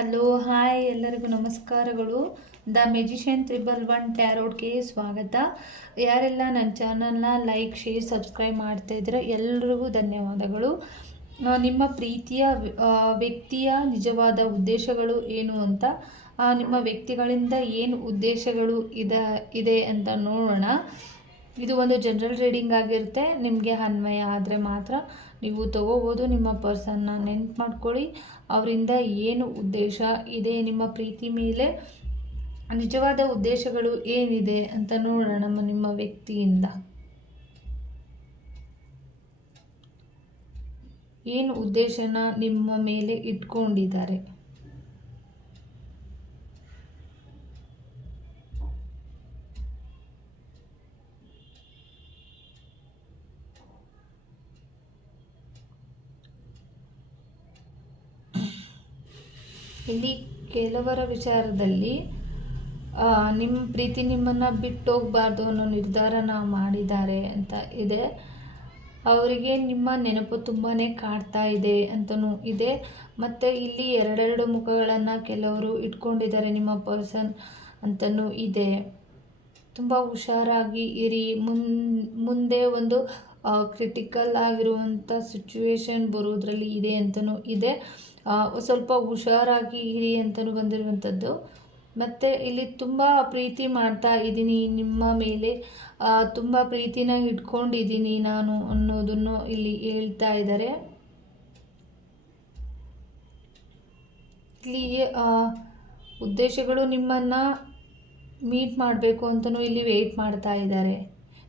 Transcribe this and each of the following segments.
Hello, hi ಎಲ್ಲರಿಗೂ ನಮಸ್ಕಾರಗಳು. The magician triple one ಟ್ಯಾರೋಡ್ಗೆ ಸ್ವಾಗತ. ಯಾರೆಲ್ಲ ನನ್ನ ಚಾನಲ್ನ ಲೈಕ್, ಶೇರ್, ಸಬ್ಸ್ಕ್ರೈಬ್ ಮಾಡ್ತಾ ಎಲ್ಲರಿಗೂ ಎಲ್ರಿಗೂ ಧನ್ಯವಾದಗಳು. ನಿಮ್ಮ ಪ್ರೀತಿಯ ವ್ಯಕ್ತಿಯ ನಿಜವಾದ ಉದ್ದೇಶಗಳು ಏನು ಅಂತ ನಿಮ್ಮ ವ್ಯಕ್ತಿಗಳಿಂದ ಏನು ಉದ್ದೇಶಗಳು ಇದೆ ಇದೆ ಅಂತ ನೋಡೋಣ. ಇದು ಒಂದು ಜನರಲ್ ರೀಡಿಂಗ್ ಆಗಿರುತ್ತೆ. ನಿಮಗೆ ಅನ್ವಯ ಆದರೆ ಮಾತ್ರ ನೀವು ತಗೋಬೋದು. ನಿಮ್ಮ ಪರ್ಸನ್ನ ನೆನ್ಪು ಮಾಡ್ಕೊಳ್ಳಿ. ಅವರಿಂದ ಏನು ಉದ್ದೇಶ ಇದೆ, ನಿಮ್ಮ ಪ್ರೀತಿ ಮೇಲೆ ನಿಜವಾದ ಉದ್ದೇಶಗಳು ಏನಿದೆ ಅಂತ ನೋಡೋಣ ನಮ್ಮ ನಿಮ್ಮ ವ್ಯಕ್ತಿಯಿಂದ. ಏನು ಉದ್ದೇಶನ ನಿಮ್ಮ ಮೇಲೆ ಇಟ್ಕೊಂಡಿದ್ದಾರೆ? ಇಲ್ಲಿ ಕೆಲವರ ವಿಚಾರದಲ್ಲಿ ನಿಮ್ಮ ಪ್ರೀತಿ ನಿಮ್ಮನ್ನು ಬಿಟ್ಟು ಹೋಗಬಾರ್ದು ಅನ್ನೋ ನಿರ್ಧಾರನ ಮಾಡಿದ್ದಾರೆ ಅಂತ ಇದೆ. ಅವರಿಗೆ ನಿಮ್ಮ ನೆನಪು ತುಂಬಾ ಕಾಡ್ತಾ ಇದೆ ಅಂತಲೂ ಇದೆ. ಮತ್ತು ಇಲ್ಲಿ ಎರಡೆರಡು ಮುಖಗಳನ್ನು ಕೆಲವರು ಇಟ್ಕೊಂಡಿದ್ದಾರೆ ನಿಮ್ಮ ಪರ್ಸನ್ ಅಂತಲೂ ಇದೆ. ತುಂಬ ಹುಷಾರಾಗಿ ಇರಿ. ಮುನ್, ಮುಂದೆ ಒಂದು ಕ್ರಿಟಿಕಲ್ ಆಗಿರುವಂಥ ಸಿಚುವೇಶನ್ ಬರೋದ್ರಲ್ಲಿ ಇದೆ ಅಂತಲೂ ಇದೆ. ಸ್ವಲ್ಪ ಹುಷಾರಾಗಿ ಇರಿ ಅಂತಲೂ ಬಂದಿರುವಂಥದ್ದು. ಮತ್ತು ಇಲ್ಲಿ ತುಂಬ ಪ್ರೀತಿ ಮಾಡ್ತಾ ಇದ್ದೀನಿ. ನಿಮ್ಮ ಮೇಲೆ ತುಂಬ ಪ್ರೀತಿನ ಇಟ್ಕೊಂಡಿದ್ದೀನಿ ನಾನು ಅನ್ನೋದನ್ನು ಇಲ್ಲಿ ಹೇಳ್ತಾ ಇದ್ದಾರೆ. ಇಲ್ಲಿ ಉದ್ದೇಶಗಳು ನಿಮ್ಮನ್ನು ಮೀಟ್ ಮಾಡಬೇಕು ಅಂತಲೂ ಇಲ್ಲಿ ವೆಯ್ಟ್ ಮಾಡ್ತಾ ಇದ್ದಾರೆ.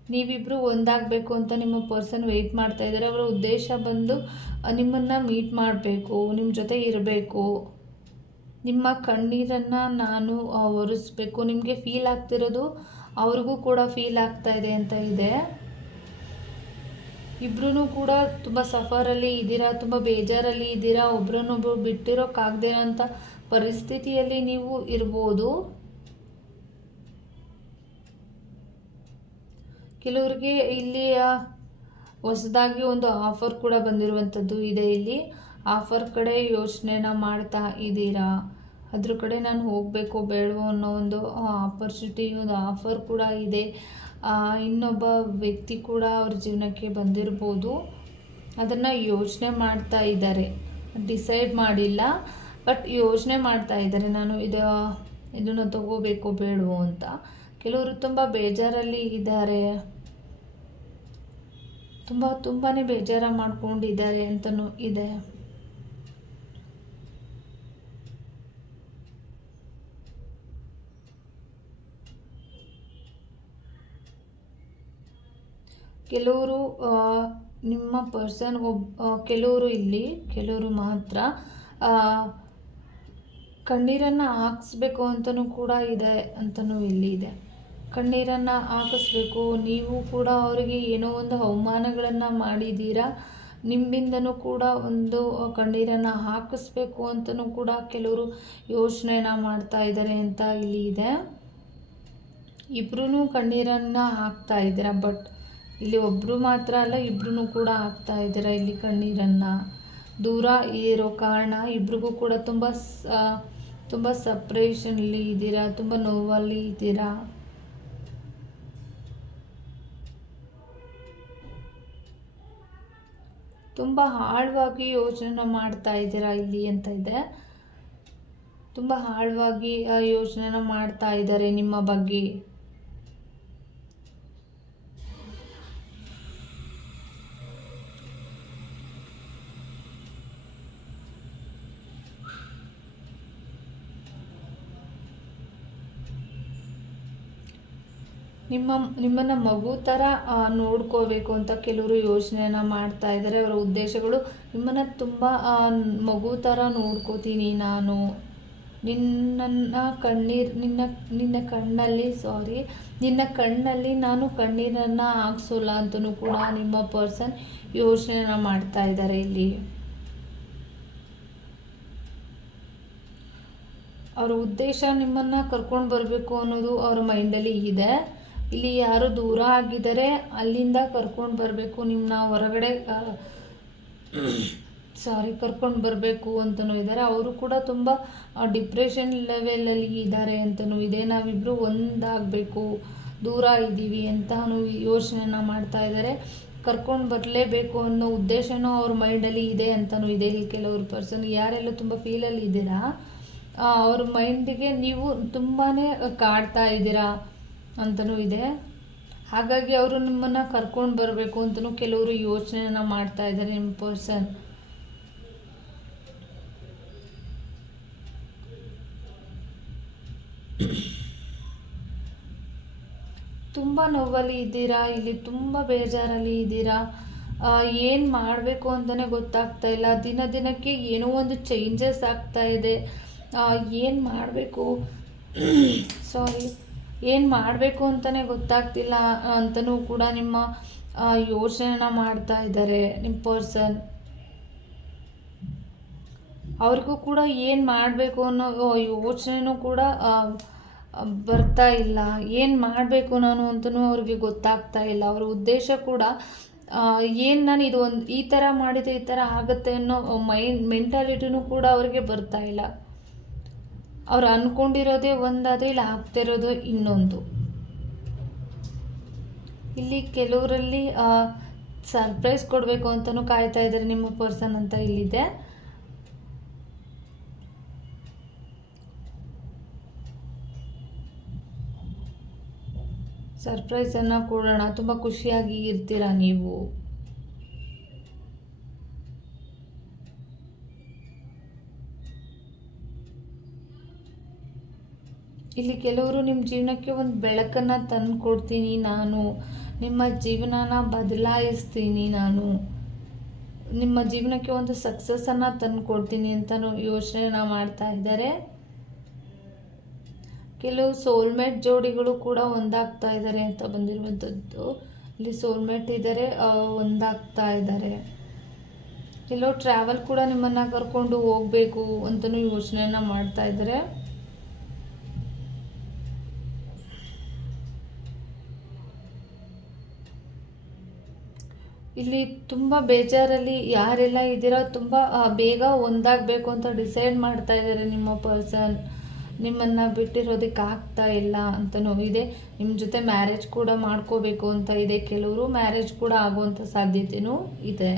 ನೀವಿಬ್ಬರು ಒಂದಾಗಬೇಕು ಅಂತ ನಿಮ್ಮ ಪರ್ಸನ್ ವೆಯ್ಟ್ ಮಾಡ್ತಾ ಇದ್ದಾರೆ. ಅವರ ಉದ್ದೇಶ ಬಂದು ನಿಮ್ಮನ್ನು ಮೀಟ್ ಮಾಡಬೇಕು ನಿಮ್ಮ ಜೊತೆ ಇರಬೇಕು. ನಿಮ್ಮ ಕಣ್ಣೀರನ್ನು ನಾನು ಒರೆಸ್ಬೇಕು. ನಿಮಗೆ ಫೀಲ್ ಆಗ್ತಿರೋದು ಅವ್ರಿಗೂ ಕೂಡ ಫೀಲ್ ಆಗ್ತಾ ಇದೆ ಅಂತ ಇದೆ. ಇಬ್ರು ಕೂಡ ತುಂಬ ಸಫರಲ್ಲಿ ಇದ್ದೀರಾ, ತುಂಬ ಬೇಜಾರಲ್ಲಿ ಇದ್ದೀರಾ, ಒಬ್ರನ್ನೊಬ್ರು ಬಿಟ್ಟಿರೋಕ್ಕಾಗದೇ ಇರೋಂಥ ಪರಿಸ್ಥಿತಿಯಲ್ಲಿ ನೀವು ಇರ್ಬೋದು. ಕೆಲವರಿಗೆ ಇಲ್ಲಿ ಹೊಸದಾಗಿ ಒಂದು ಆಫರ್ ಕೂಡ ಬಂದಿರುವಂಥದ್ದು ಇದೆ ಇಲ್ಲಿ. ಆಫರ್ ಕಡೆ ಯೋಚನೆನ ಮಾಡ್ತಾ ಇದ್ದೀರಾ? ಅದ್ರ ಕಡೆ ನಾನು ಹೋಗಬೇಕು ಬೇಡವೋ ಅನ್ನೋ ಒಂದು ಆಪರ್ಚುನಿಟಿ ಒಂದು ಆಫರ್ ಕೂಡ ಇದೆ. ಇನ್ನೊಬ್ಬ ವ್ಯಕ್ತಿ ಕೂಡ ಅವ್ರ ಜೀವನಕ್ಕೆ ಬಂದಿರ್ಬೋದು. ಅದನ್ನು ಯೋಚನೆ ಮಾಡ್ತಾ ಇದ್ದಾರೆ. ಡಿಸೈಡ್ ಮಾಡಿಲ್ಲ, ಬಟ್ ಯೋಚನೆ ಮಾಡ್ತಾ ಇದ್ದಾರೆ. ನಾನು ಇದು ಇದನ್ನು ತಗೋಬೇಕು ಬೇಡವೋ ಅಂತ. ಕೆಲವರು ತುಂಬ ಬೇಜಾರಲ್ಲಿ ಇದ್ದಾರೆ. ತುಂಬ ತುಂಬಾ ಬೇಜಾರ ಮಾಡ್ಕೊಂಡಿದ್ದಾರೆ ಅಂತಲೂ ಇದೆ. ಕೆಲವರು ನಿಮ್ಮ ಪರ್ಸನ್ ಒಬ್ಬ ಕೆಲವರು ಇಲ್ಲಿ, ಕೆಲವರು ಮಾತ್ರ ಕಣ್ಣೀರನ್ನು ಹಾಕ್ಸ್ಬೇಕು ಅಂತಲೂ ಕೂಡ ಇದೆ ಅಂತಲೂ ಇಲ್ಲಿ ಇದೆ. ಕಣ್ಣೀರನ್ನು ಹಾಕಿಸ್ಬೇಕು. ನೀವು ಕೂಡ ಅವರಿಗೆ ಏನೋ ಒಂದು ಅವಮಾನಗಳನ್ನು ಮಾಡಿದ್ದೀರಾ? ನಿಮ್ಮಿಂದನೂ ಕೂಡ ಒಂದು ಕಣ್ಣೀರನ್ನು ಹಾಕಿಸ್ಬೇಕು ಅಂತಲೂ ಕೂಡ ಕೆಲವರು ಯೋಚನೆನ ಮಾಡ್ತಾ ಇದ್ದಾರೆ ಅಂತ ಇಲ್ಲಿ ಇದೆ. ಇಬ್ಬರೂ ಕಣ್ಣೀರನ್ನು ಹಾಕ್ತಾ ಇದ್ದೀರ? ಬಟ್ ಇಲ್ಲಿ ಒಬ್ಬರು ಮಾತ್ರ ಅಲ್ಲ ಇಬ್ಬರೂ ಕೂಡ ಹಾಕ್ತಾ ಇದ್ದೀರ ಇಲ್ಲಿ ಕಣ್ಣೀರನ್ನು? ದೂರ ಇರೋ ಕಾರಣ ಇಬ್ರಿಗೂ ಕೂಡ ತುಂಬ ತುಂಬ ಸಪ್ರೇಷನಲ್ಲಿ ಇದ್ದೀರಾ? ತುಂಬ ನೋವಲ್ಲಿ ಇದ್ದೀರಾ? ತುಂಬ ಆಳವಾಗಿ ಯೋಚನೆ ಮಾಡ್ತಾ ಇದ್ದೀರಾ ಇಲ್ಲಿ ಅಂತ ಇದೆ. ತುಂಬ ಆಳವಾಗಿ ಯೋಚನೆನ ಮಾಡ್ತಾ ಇದ್ದಾರೆ ನಿಮ್ಮ ಬಗ್ಗೆ. ನಿಮ್ಮ, ನಿಮ್ಮನ್ನು ಮಗು ಥರ ನೋಡ್ಕೋಬೇಕು ಅಂತ ಕೆಲವರು ಯೋಚನೆನ ಮಾಡ್ತಾ ಇದ್ದಾರೆ ಅವರ ಉದ್ದೇಶಗಳು ನಿಮ್ಮನ್ನು ತುಂಬ ಮಗು ಥರ ನೋಡ್ಕೋತೀನಿ ನಾನು. ನಿನ್ನನ್ನು ಕಣ್ಣೀರು, ನಿನ್ನ ನಿನ್ನ ಕಣ್ಣಲ್ಲಿ ಸಾರಿ ನಿನ್ನ ಕಣ್ಣಲ್ಲಿ ನಾನು ಕಣ್ಣೀರನ್ನು ಹಾಕ್ಸೋಲ್ಲ ಅಂತಲೂ ಕೂಡ ನಿಮ್ಮ ಪರ್ಸನ್ ಯೋಚನೆನ ಮಾಡ್ತಾ ಇದ್ದಾರೆ ಇಲ್ಲಿ. ಅವರ ಉದ್ದೇಶ ನಿಮ್ಮನ್ನು ಕರ್ಕೊಂಡು ಬರಬೇಕು ಅನ್ನೋದು ಅವ್ರ ಮೈಂಡಲ್ಲಿ ಇದೆ. ಇಲ್ಲಿ ಯಾರು ದೂರ ಆಗಿದ್ದಾರೆ ಅಲ್ಲಿಂದ ಕರ್ಕೊಂಡು ಬರಬೇಕು. ನಿಮ್ಮನ್ನ ಹೊರಗಡೆ ಸಾರಿ ಕರ್ಕೊಂಡು ಬರಬೇಕು ಅಂತಲೂ ಇದ್ದಾರೆ. ಅವರು ಕೂಡ ತುಂಬ ಡಿಪ್ರೆಷನ್ ಲೆವೆಲಲ್ಲಿ ಇದ್ದಾರೆ ಅಂತಲೂ ಇದೆ. ನಾವಿಬ್ಬರು ಒಂದಾಗಬೇಕು, ದೂರ ಇದ್ದೀವಿ ಅಂತ ಯೋಚನೆನ ಮಾಡ್ತಾ ಇದ್ದಾರೆ. ಕರ್ಕೊಂಡು ಬರಲೇಬೇಕು ಅನ್ನೋ ಉದ್ದೇಶನೂ ಅವ್ರ ಮೈಂಡಲ್ಲಿ ಇದೆ ಅಂತಲೂ ಇದೆ. ಇಲ್ಲಿ ಕೆಲವರು ಪರ್ಸನ್ ಯಾರೆಲ್ಲ ತುಂಬ ಫೀಲಲ್ಲಿ ಇದ್ದೀರಾ? ಅವ್ರ ಮೈಂಡಿಗೆ ನೀವು ತುಂಬಾ ಕಾಡ್ತಾ ಇದ್ದೀರಾ? ಅಂತಲೂ ಇದೆ. ಹಾಗಾಗಿ ಅವರು ನಿಮ್ಮನ್ನು ಕರ್ಕೊಂಡು ಬರಬೇಕು ಅಂತಲೂ ಕೆಲವರು ಯೋಚನೆನ ಮಾಡ್ತಾ ಇದ್ದಾರೆ ನಿಮ್ಮ ಪರ್ಸನ್. ತುಂಬ ನೋವಲ್ಲಿ ಇದ್ದೀರಾ? ಇಲ್ಲಿ ತುಂಬ ಬೇಜಾರಲ್ಲಿ ಇದ್ದೀರಾ? ಏನು ಮಾಡಬೇಕು ಅಂತಲೇ ಗೊತ್ತಾಗ್ತಾ ಇಲ್ಲ. ದಿನ ದಿನಕ್ಕೆ ಏನೋ ಒಂದು ಚೇಂಜಸ್ ಆಗ್ತಾ ಇದೆ. ಏನು ಮಾಡಬೇಕು? ಸಾರಿ ಏನು ಮಾಡಬೇಕು ಅಂತಲೇ ಗೊತ್ತಾಗ್ತಿಲ್ಲ ಅಂತಲೂ ಕೂಡ ನಿಮ್ಮ ಯೋಚನೆನ ಮಾಡ್ತಾ ಇದ್ದಾರೆ ನಿಮ್ಮ ಪರ್ಸನ್. ಅವ್ರಿಗೂ ಕೂಡ ಏನು ಮಾಡಬೇಕು ಅನ್ನೋ ಯೋಚನೆನೂ ಕೂಡ ಬರ್ತಾ ಇಲ್ಲ. ಏನು ಮಾಡಬೇಕು ನಾನು ಅಂತಲೂ ಅವ್ರಿಗೆ ಗೊತ್ತಾಗ್ತಾ ಇಲ್ಲ. ಅವ್ರ ಉದ್ದೇಶ ಕೂಡ ಏನು ನಾನು ಇದು ಒಂದು, ಈ ಥರ ಮಾಡಿದರೆ ಈ ಥರ ಆಗುತ್ತೆ ಅನ್ನೋ ಮೈಂಡ್ ಮೆಂಟಾಲಿಟಿನೂ ಕೂಡ ಅವ್ರಿಗೆ ಬರ್ತಾ ಇಲ್ಲ. ಅವ್ರು ಅಂದ್ಕೊಂಡಿರೋದೇ ಒಂದಾದರೆ ಇಲ್ಲಿ ಆಗ್ತಿರೋದು ಇನ್ನೊಂದು. ಇಲ್ಲಿ ಕೆಲವರಲ್ಲಿ ಸರ್ಪ್ರೈಸ್ ಕೊಡಬೇಕು ಅಂತಲೂ ಕಾಯ್ತಾ ಇದ್ದಾರೆ ನಿಮ್ಮ ಪರ್ಸನ್ ಅಂತ ಇಲ್ಲಿದೆ. ಸರ್ಪ್ರೈಸನ್ನು ಕೊಡೋಣ. ತುಂಬ ಖುಷಿಯಾಗಿ ಇರ್ತೀರಾ ನೀವು? ಇಲ್ಲಿ ಕೆಲವರು ನಿಮ್ಮ ಜೀವನಕ್ಕೆ ಒಂದು ಬೆಳಕನ್ನು ತಂದು ಕೊಡ್ತೀನಿ ನಾನು. ನಿಮ್ಮ ಜೀವನನ ಬದಲಾಯಿಸ್ತೀನಿ ನಾನು. ನಿಮ್ಮ ಜೀವನಕ್ಕೆ ಒಂದು ಸಕ್ಸಸ್ಸನ್ನು ತಂದು ಕೊಡ್ತೀನಿ ಅಂತಲೂ ಯೋಚನೆನ ಮಾಡ್ತಾ ಇದ್ದಾರೆ. ಕೆಲವು ಸೋಲ್ಮೇಟ್ ಜೋಡಿಗಳು ಕೂಡ ಒಂದಾಗ್ತಾ ಇದ್ದಾರೆ ಅಂತ ಬಂದಿರುವಂಥದ್ದು ಇಲ್ಲಿ ಸೋಲ್ಮೇಟ್ ಇದ್ದಾರೆ ಒಂದಾಗ್ತಾ ಇದ್ದಾರೆ. ಕೆಲವು ಟ್ರಾವೆಲ್ ಕೂಡ ನಿಮ್ಮನ್ನು ಕರ್ಕೊಂಡು ಹೋಗಬೇಕು ಅಂತಲೂ ಯೋಚನೆಯನ್ನು ಮಾಡ್ತಾ ಇದ್ದಾರೆ. ಇಲ್ಲಿ ತುಂಬ ಬೇಜಾರಲ್ಲಿ ಯಾರೆಲ್ಲ ಇದ್ದೀರೋ ತುಂಬ ಬೇಗ ಒಂದಾಗಬೇಕು ಅಂತ ಡಿಸೈಡ್ ಮಾಡ್ತಾ ಇದ್ದಾರೆ ನಿಮ್ಮ ಪರ್ಸನ್. ನಿಮ್ಮನ್ನು ಬಿಟ್ಟಿರೋದಕ್ಕೆ ಆಗ್ತಾ ಇಲ್ಲ ಅಂತ ಇದೆ ನಿಮ್ಮ ಜೊತೆ ಮ್ಯಾರೇಜ್ ಕೂಡ ಮಾಡ್ಕೋಬೇಕು ಅಂತ ಇದೆ. ಕೆಲವರು ಮ್ಯಾರೇಜ್ ಕೂಡ ಆಗುವಂಥ ಸಾಧ್ಯತೆಯೂ ಇದೆ.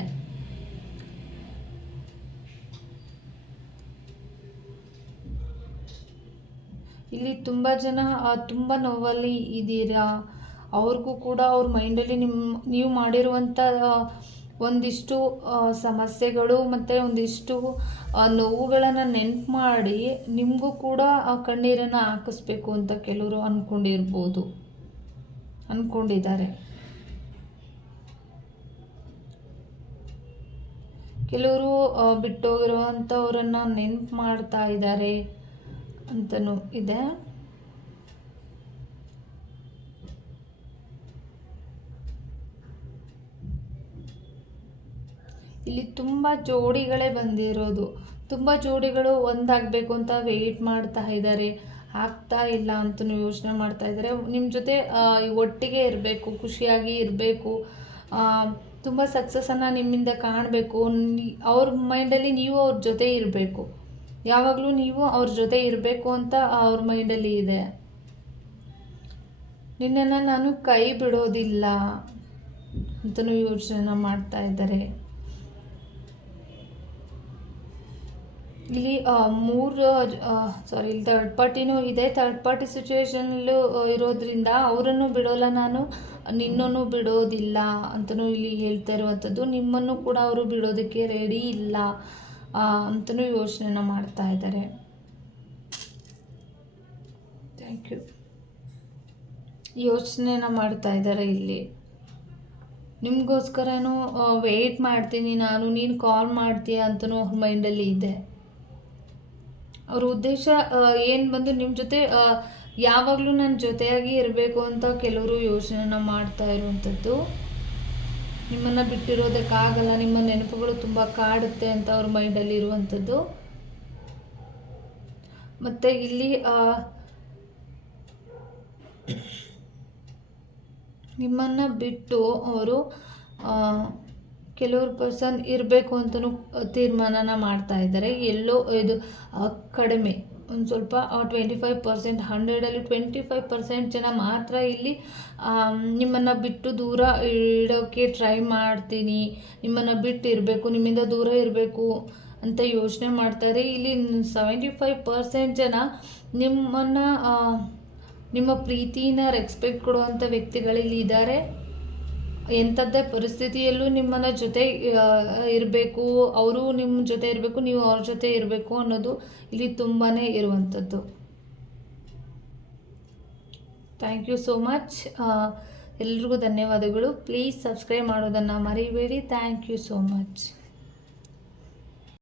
ಇಲ್ಲಿ ತುಂಬ ಜನ ತುಂಬ ನೋವಲ್ಲಿ ಇದ್ದೀರಾ? ಅವ್ರಿಗೂ ಕೂಡ ಅವ್ರ ಮೈಂಡಲ್ಲಿ ನಿಮ್ಮ ನೀವು ಮಾಡಿರುವಂಥ ಒಂದಿಷ್ಟು ಸಮಸ್ಯೆಗಳು ಮತ್ತು ಒಂದಿಷ್ಟು ನೋವುಗಳನ್ನು ನೆನ್ಪು ಮಾಡಿ ನಿಮಗೂ ಕೂಡ ಆ ಕಣ್ಣೀರನ್ನು ಹಾಕಿಸ್ಬೇಕು ಅಂತ ಕೆಲವರು ಅಂದ್ಕೊಂಡಿರ್ಬೋದು ಅಂದ್ಕೊಂಡಿದ್ದಾರೆ ಕೆಲವರು ಬಿಟ್ಟೋಗಿರುವಂಥವ್ರನ್ನ ನೆನ್ಪು ಮಾಡ್ತಾ ಇದ್ದಾರೆ ಅಂತಲೂ ಇದೆ. ಇಲ್ಲಿ ತುಂಬ ಜೋಡಿಗಳೇ ಬಂದಿರೋದು. ತುಂಬ ಜೋಡಿಗಳು ಒಂದಾಗಬೇಕು ಅಂತ ವೆಯ್ಟ್ ಮಾಡ್ತಾ ಇದ್ದಾರೆ. ಆಗ್ತಾ ಇಲ್ಲ ಅಂತ ಯೋಚನೆ ಮಾಡ್ತಾ ಇದ್ದಾರೆ. ನಿಮ್ಮ ಜೊತೆ ಒಟ್ಟಿಗೆ ಇರಬೇಕು, ಖುಷಿಯಾಗಿ ಇರಬೇಕು ತುಂಬ ಸಕ್ಸಸ್ಸನ್ನು ನಿಮ್ಮಿಂದ ಕಾಣಬೇಕು. ಅವ್ರ ಮೈಂಡಲ್ಲಿ ನೀವು ಅವ್ರ ಜೊತೆ ಇರಬೇಕು. ಯಾವಾಗಲೂ ನೀವು ಅವ್ರ ಜೊತೆ ಇರಬೇಕು ಅಂತ ಅವ್ರ ಮೈಂಡಲ್ಲಿ ಇದೆ. ನಿನ್ನನ್ನು ನಾನು ಕೈ ಬಿಡೋದಿಲ್ಲ ಅಂತಲೂ ಯೋಚನೆ ಮಾಡ್ತಾ ಇದ್ದಾರೆ. ಇಲ್ಲಿ ಮೂರು ಸಾರಿ ಇಲ್ಲಿ ತರ್ಡ್ ಪಾರ್ಟಿನೂ ಇದೆ. ಥರ್ಡ್ ಪಾರ್ಟಿ ಸಿಚುವೇಶನಲ್ಲೂ ಇರೋದ್ರಿಂದ ಅವರನ್ನು ಬಿಡೋಲ್ಲ ನಾನು, ನಿನ್ನನ್ನು ಬಿಡೋದಿಲ್ಲ ಅಂತಲೂ ಇಲ್ಲಿ ಹೇಳ್ತಾ ಇರುವಂಥದ್ದು. ನಿಮ್ಮನ್ನು ಕೂಡ ಅವರು ಬಿಡೋದಕ್ಕೆ ರೆಡಿ ಇಲ್ಲ ಅಂತಲೂ ಯೋಚನೆನ ಮಾಡ್ತಾ ಇದ್ದಾರೆ. ಥ್ಯಾಂಕ್ ಯು ಯೋಚನೆನ ಮಾಡ್ತಾ ಇದ್ದಾರೆ ಇಲ್ಲಿ. ನಿಮಗೋಸ್ಕರನೂ ವೆಯ್ಟ್ ಮಾಡ್ತೀನಿ ನಾನು, ನೀನು ಕಾಲ್ ಮಾಡ್ತೀಯ ಅಂತಲೂ ಅವ್ರ ಮೈಂಡಲ್ಲಿ ಇದೆ. ಅವ್ರ ಉದ್ದೇಶ ಏನು ಬಂದು ನಿಮ್ಮ ಜೊತೆ ಯಾವಾಗಲೂ ನನ್ನ ಜೊತೆಯಾಗಿ ಇರಬೇಕು ಅಂತ ಕೆಲವರು ಯೋಚನೆನ ಮಾಡ್ತಾ ಇರುವಂಥದ್ದು. ನಿಮ್ಮನ್ನು ಬಿಟ್ಟಿರೋದಕ್ಕಾಗಲ್ಲ, ನಿಮ್ಮ ನೆನಪುಗಳು ತುಂಬ ಕಾಡುತ್ತೆ ಅಂತ ಅವ್ರ ಮೈಂಡಲ್ಲಿ ಇರುವಂಥದ್ದು. ಮತ್ತು ಇಲ್ಲಿ ನಿಮ್ಮನ್ನು ಬಿಟ್ಟು ಅವರು ಕೆಲವರು ಪರ್ಸನ್ ಇರಬೇಕು ಅಂತಲೂ ತೀರ್ಮಾನನ ಮಾಡ್ತಾ ಇದ್ದಾರೆ. ಎಲ್ಲೋ ಇದು ಕಡಿಮೆ. ಒಂದು ಸ್ವಲ್ಪ ಟ್ವೆಂಟಿ ಫೈವ್ ಪರ್ಸೆಂಟ್ ಹಂಡ್ರೆಡಲ್ಲಿ ಟ್ವೆಂಟಿ ಫೈವ್ ಪರ್ಸೆಂಟ್ ಜನ ಮಾತ್ರ ಇಲ್ಲಿ ನಿಮ್ಮನ್ನು ಬಿಟ್ಟು ದೂರ ಇಡೋಕ್ಕೆ ಟ್ರೈ ಮಾಡ್ತೀನಿ. ನಿಮ್ಮನ್ನು ಬಿಟ್ಟು ಇರಬೇಕು, ನಿಮ್ಮಿಂದ ದೂರ ಇರಬೇಕು ಅಂತ ಯೋಚನೆ ಮಾಡ್ತಾರೆ ಇಲ್ಲಿ ಸೆವೆಂಟಿ ಫೈವ್ ಪರ್ಸೆಂಟ್ ಜನ ನಿಮ್ಮನ್ನು ನಿಮ್ಮ ಪ್ರೀತಿನ ರೆಸ್ಪೆಕ್ಟ್ ಕೊಡುವಂಥ ವ್ಯಕ್ತಿಗಳಿಲ್ಲಿ ಇದ್ದಾರೆ. ಎಂಥದ್ದೇ ಪರಿಸ್ಥಿತಿಯಲ್ಲೂ ನಿಮ್ಮನ್ನ ಜೊತೆ ಇರಬೇಕು, ಅವರು ನಿಮ್ಮ ಜೊತೆ ಇರಬೇಕು, ನೀವು ಅವ್ರ ಜೊತೆ ಇರಬೇಕು ಅನ್ನೋದು ಇಲ್ಲಿ ತುಂಬಾ ಇರುವಂಥದ್ದು. ಥ್ಯಾಂಕ್ ಯು ಸೋ ಮಚ್ ಎಲ್ರಿಗೂ ಧನ್ಯವಾದಗಳು. ಪ್ಲೀಸ್ ಸಬ್ಸ್ಕ್ರೈಬ್ ಮಾಡೋದನ್ನು ಮರಿಬೇಡಿ. Thank you so much